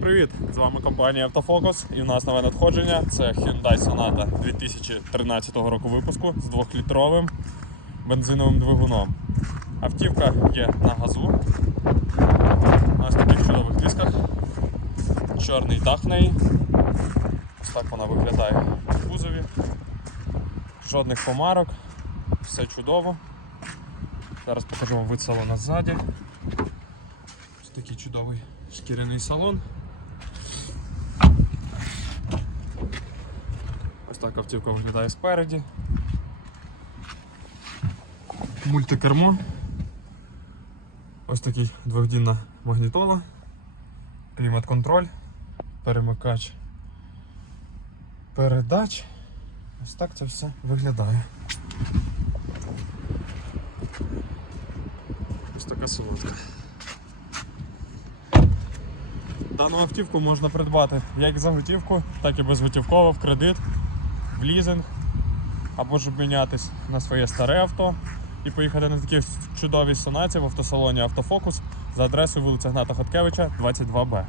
Привіт! З вами компанія Автофокус і в нас нове надходження. Це Hyundai Sonata 2013 року випуску з 2-літровим бензиновим двигуном. Автівка є на газу. На ось таких чудових дисках. Чорний дах в неї. Ось так вона виглядає в кузові. Жодних помарок. Все чудово. Зараз покажу вам вид салона. Ось такий чудовий шкіряний салон. Так автівка виглядає спереді. Мультикермо. Ось такий двохдінна магнітола, клімат-контроль, перемикач передач. Ось так це все виглядає. Ось така солодка. Дану автівку можна придбати як за готівку, так і безготівково в кредит, в лізинг, або ж обмінятись на своє старе авто і поїхати на такі чудові сонаці в автосалоні Автофокус за адресою вулиця Гната Хоткевича, 22Б.